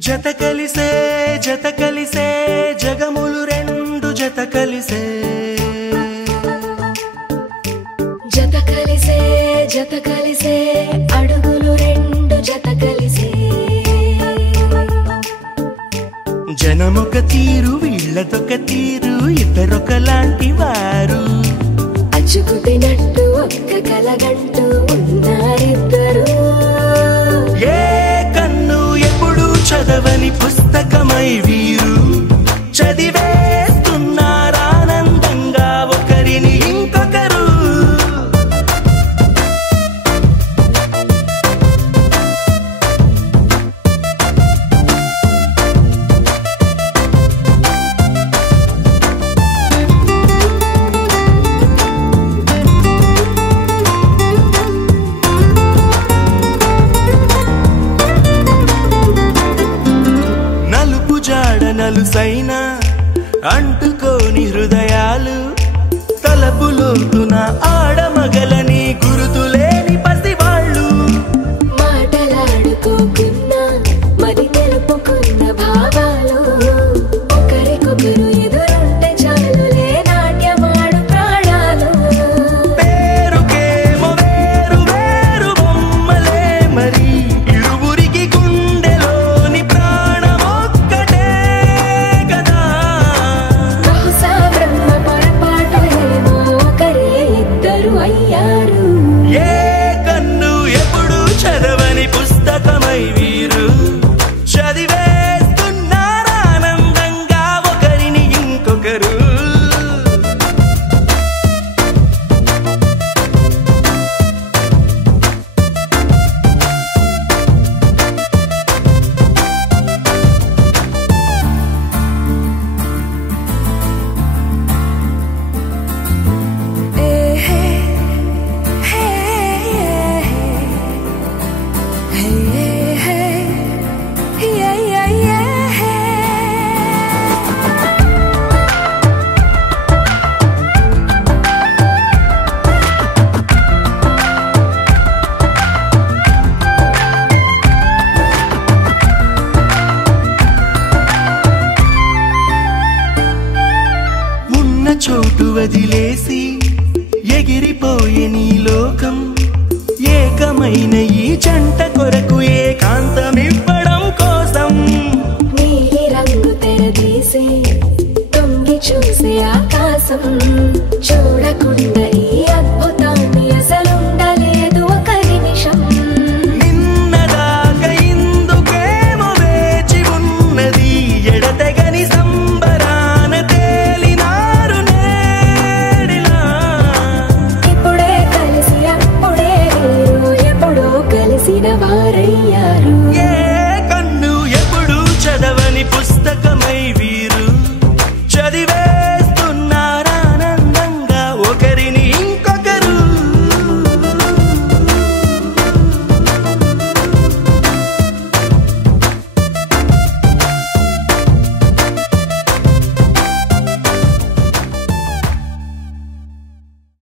జత కలిసే జగములు రెండు జత కలిసే అడుగులు రెండు జత కలిసే జనమొక తీరు వీళ్ళదొక తీరు ఇద్దరొకలాంటి వారు అచ్చుకుతినట్టు ఒక్క కలగంటూ ఉన్నారిద్దరు ఏ కన్ను ఎప్పుడు చదవని పుస్తకమై వీరు చదివేస్తున్నారానందంగా ఒకరిని ఇంకొకరు నలుసైన అంటుకోని హృదయాలు తలపులోతున ఆడమగలని గురుతులేని పసివాళ్ళు మాటలాడుకోకున్నా మరి తెలుపుకున్న భావాలు ఒకరికొకరు ఎదురుంటే చాలులే నాట్యమాడు ప్రాణాలు పేరుకేమో వేరు వేరు బొమ్మలే మరి ఇరువురికి గుండెలోని ప్రాణమొక్కటే కదా బహుశా బ్రహ్మ పొరపాటు ఏమో ఒకరే ఇద్దరు అయ్యారు ఏ కన్ను ఎప్పుడు చదవని పుస్తకమై వీరు చదివేస్తున్నారానందంగా ఒకరిని ఇంకొకరు చోటు వదిలేసి ఎగిరిపోయే నీ లోకం ఏకమైన ఈ జంట